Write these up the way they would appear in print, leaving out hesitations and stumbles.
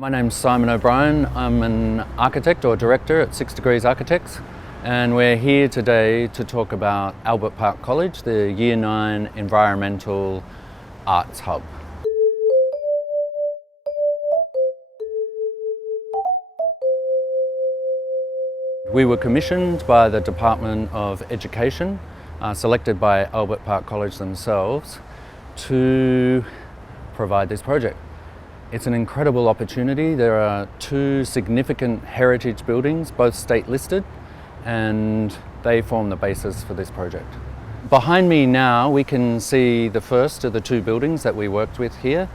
My name's Simon O'Brien. I'm an architect or director at 6 Degrees Architects, and we're here today to talk about Albert Park College, the Year 9 Environmental Arts Hub. We were commissioned by the Department of Education, selected by Albert Park College themselves, to provide this project. It's an incredible opportunity. There are two significant heritage buildings, both state listed, and they form the basis for this project. Behind me now we can see the first of the two buildings that we worked with here.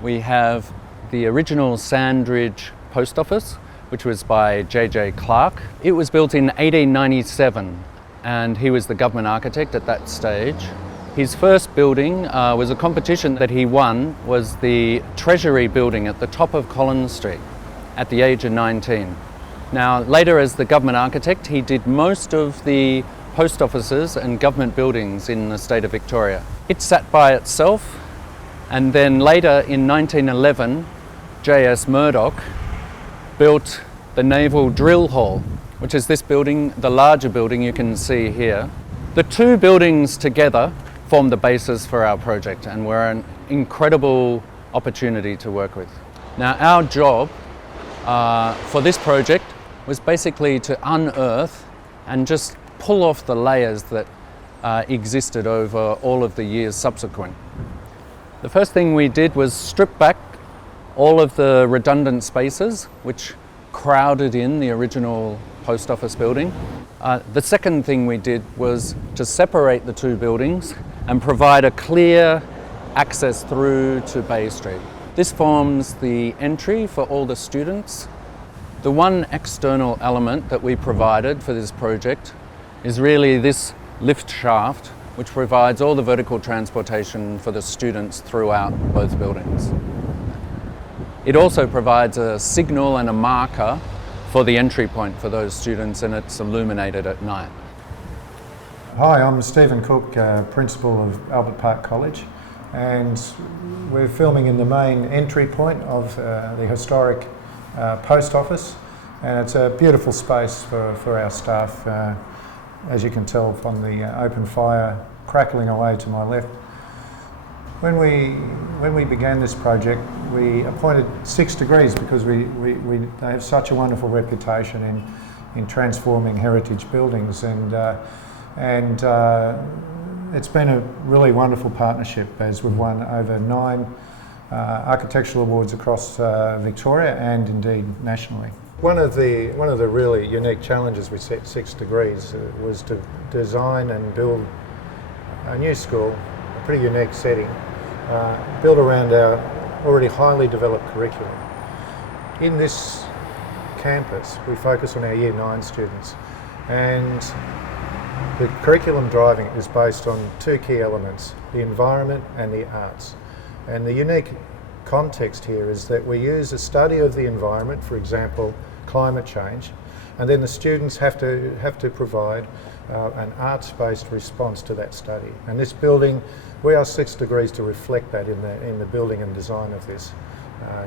We have the original Sandridge post office, which was by Clarke. It was built in 1897 and he was the government architect at that stage. His first building was a competition that he won, was the Treasury building at the top of Collins Street at the age of 19. Now later, as the government architect, he did most of the post offices and government buildings in the state of Victoria. It sat by itself, and then later in 1911 J.S. Murdoch built the Naval Drill Hall, which is this building, the larger building you can see here. The two buildings together formed the basis for our project, and were an incredible opportunity to work with. Now our job for this project was basically to unearth and just pull off the layers that existed over all of the years subsequent. The first thing we did was strip back all of the redundant spaces which crowded in the original post office building. The second thing we did was to separate the two buildings and provide a clear access through to Bay Street. This forms the entry for all the students. The one external element that we provided for this project is really this lift shaft, which provides all the vertical transportation for the students throughout both buildings. It also provides a signal and a marker for the entry point for those students, and it's illuminated at night. Hi, I'm Steve Cook, Principal of Albert Park College, and we're filming in the main entry point of the historic post office, and it's a beautiful space for our staff, as you can tell from the open fire crackling away to my left. When we began this project, we appointed 6 Degrees because they have such a wonderful reputation in transforming heritage buildings, and it's been a really wonderful partnership, as we've won over 9 architectural awards across Victoria and indeed nationally. One of the really unique challenges we set 6 Degrees was to design and build a new school, a pretty unique setting, built around our already highly developed curriculum. In this campus, we focus on our Year 9 students, and the curriculum driving is based on two key elements, the environment and the arts. And the unique context here is that we use a study of the environment, for example, climate change, and then the students have to provide an arts-based response to that study. And this building, we are 6 Degrees to reflect that in the building and design of this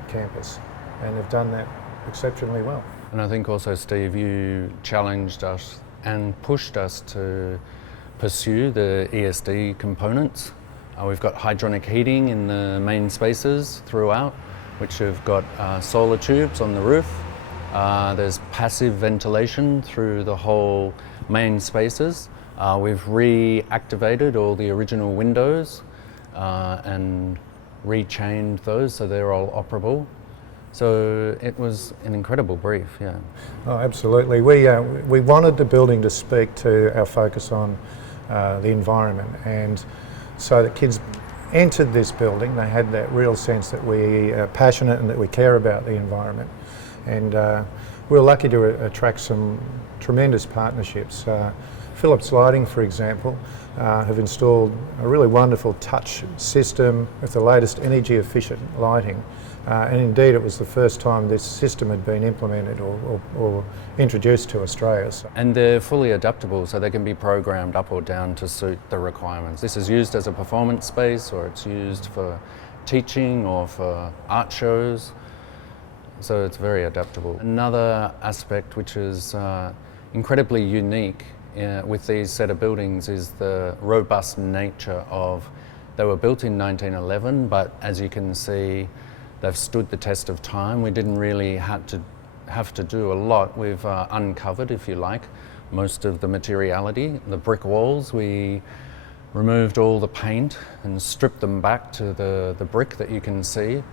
campus, and have done that exceptionally well. And I think also, Steve, you challenged us and pushed us to pursue the ESD components. We've got hydronic heating in the main spaces throughout, which have got solar tubes on the roof. There's passive ventilation through the whole main spaces. We've reactivated all the original windows and rechained those so they're all operable. So it was an incredible brief, yeah. Oh, absolutely. We wanted the building to speak to our focus on the environment, and so that kids entered this building, they had that real sense that we are passionate and that we care about the environment. And we were lucky to attract some tremendous partnerships. Philips Lighting, for example, have installed a really wonderful touch system with the latest energy efficient lighting. And indeed it was the first time this system had been implemented or introduced to Australia. And they're fully adaptable, so they can be programmed up or down to suit the requirements. This is used as a performance space, or it's used for teaching or for art shows. so it's very adaptable. Another aspect which is incredibly unique with these set of buildings is the robust nature of, they were built in 1911, but as you can see, they've stood the test of time. We didn't really have to do a lot. We've uncovered, if you like, most of the materiality. The brick walls, we removed all the paint and stripped them back to the brick that you can see.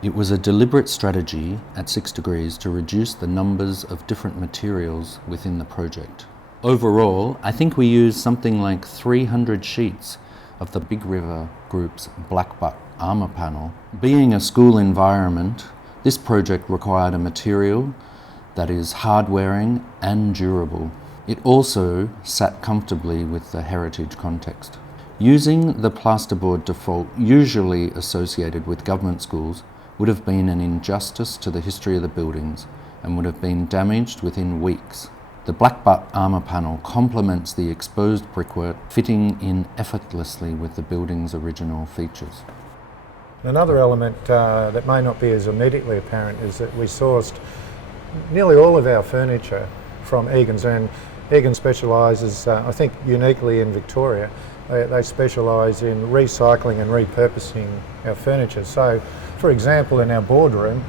It was a deliberate strategy at 6 degrees to reduce the numbers of different materials within the project. Overall, I think we used something like 300 sheets of the Big River Group's black butt armour panel. Being a school environment, this project required a material that is hard-wearing and durable. It also sat comfortably with the heritage context. Using the plasterboard default usually associated with government schools would have been an injustice to the history of the buildings and would have been damaged within weeks. The black butt armour panel complements the exposed brickwork, fitting in effortlessly with the building's original features. Another element that may not be as immediately apparent is that we sourced nearly all of our furniture from Egan's, and Egan specialises, I think uniquely in Victoria, they specialise in recycling and repurposing our furniture. So, for example, in our boardroom,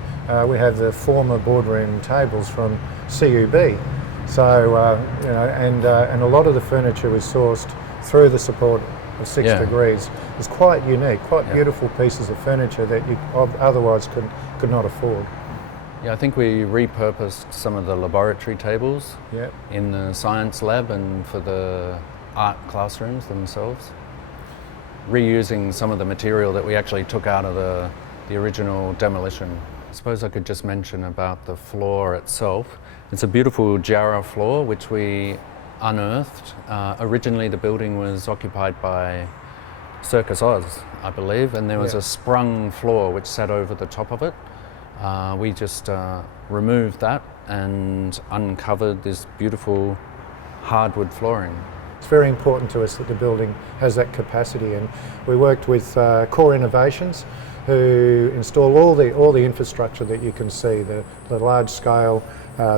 we have the former boardroom tables from CUB. So, and a lot of the furniture was sourced through the support of 6 degrees. It's quite unique, quite beautiful pieces of furniture that you otherwise could not afford. Yeah, I think we repurposed some of the laboratory tables in the science lab and for the art classrooms themselves, reusing some of the material that we actually took out of the original demolition. I suppose I could just mention about the floor itself. It's a beautiful Jarrah floor which we unearthed. Originally the building was occupied by Circus Oz, I believe, and there was a sprung floor which sat over the top of it. We just removed that and uncovered this beautiful hardwood flooring. It's very important to us that the building has that capacity, and we worked with Core Innovations, who install all the infrastructure that you can see, the large-scale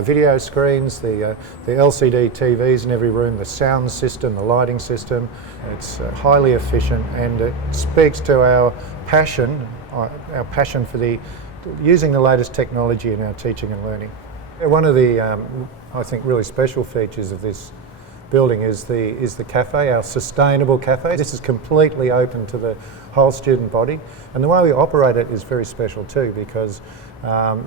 video screens, the LCD TVs in every room, the sound system, the lighting system. It's highly efficient, and it speaks to our passion for using the latest technology in our teaching and learning. One of the, I think, really special features of this building is the cafe, our sustainable cafe. This is completely open to the whole student body, and the way we operate it is very special too, because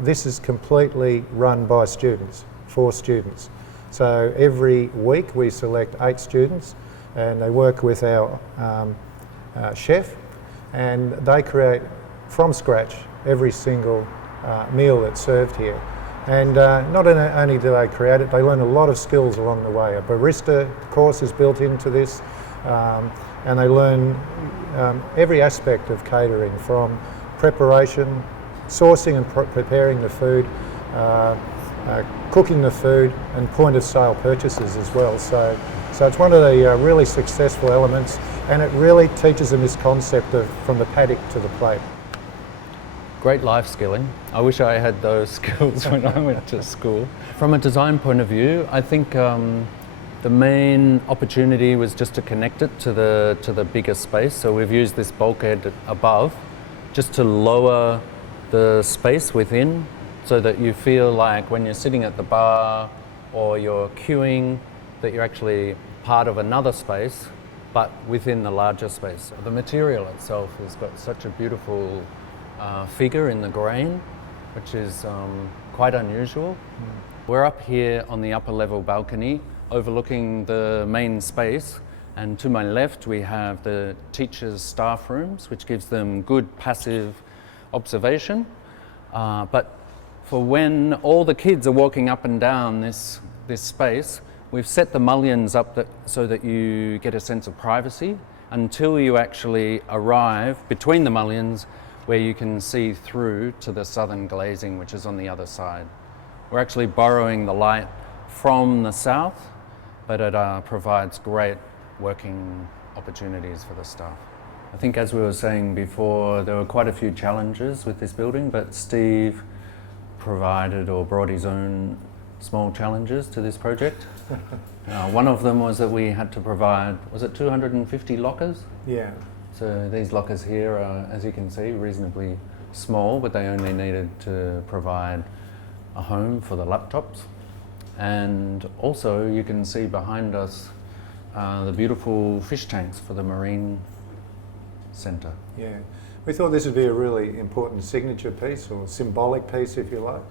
this is completely run by students, for students. So every week we select 8 students, and they work with our chef, and they create from scratch every single meal that's served here. And not only do they create it, they learn a lot of skills along the way. A barista course is built into this, and they learn every aspect of catering, from preparation, sourcing and preparing the food, cooking the food, and point of sale purchases as well. So it's one of the really successful elements, and it really teaches them this concept of from the paddock to the plate. Great life skilling. I wish I had those skills when I went to school. From a design point of view, I think the main opportunity was just to connect it to the bigger space. So we've used this bulkhead above just to lower the space within, so that you feel like when you're sitting at the bar or you're queuing, that you're actually part of another space, but within the larger space. The material itself has got such a beautiful figure in the grain, which is quite unusual. We're up here on the upper level balcony overlooking the main space, and to my left we have the teachers' staff rooms, which gives them good passive observation, but for when all the kids are walking up and down this space, we've set the mullions up so that you get a sense of privacy until you actually arrive between the mullions, where you can see through to the southern glazing, which is on the other side. We're actually borrowing the light from the south, but it provides great working opportunities for the staff. I think, as we were saying before, there were quite a few challenges with this building, but Steve provided or brought his own small challenges to this project. One of them was that we had to provide, was it 250 lockers? Yeah. So these lockers here are, as you can see, reasonably small, but they only needed to provide a home for the laptops. And also you can see behind us the beautiful fish tanks for the Marine Centre. Yeah. We thought this would be a really important signature piece, or symbolic piece if you like,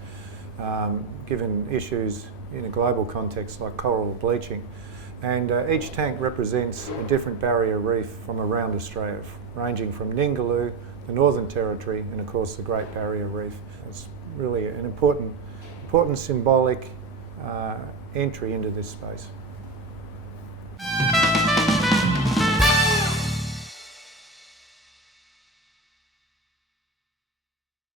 given issues in a global context like coral bleaching. And each tank represents a different barrier reef from around Australia, ranging from Ningaloo, the Northern Territory, and of course the Great Barrier Reef. It's really an important symbolic entry into this space.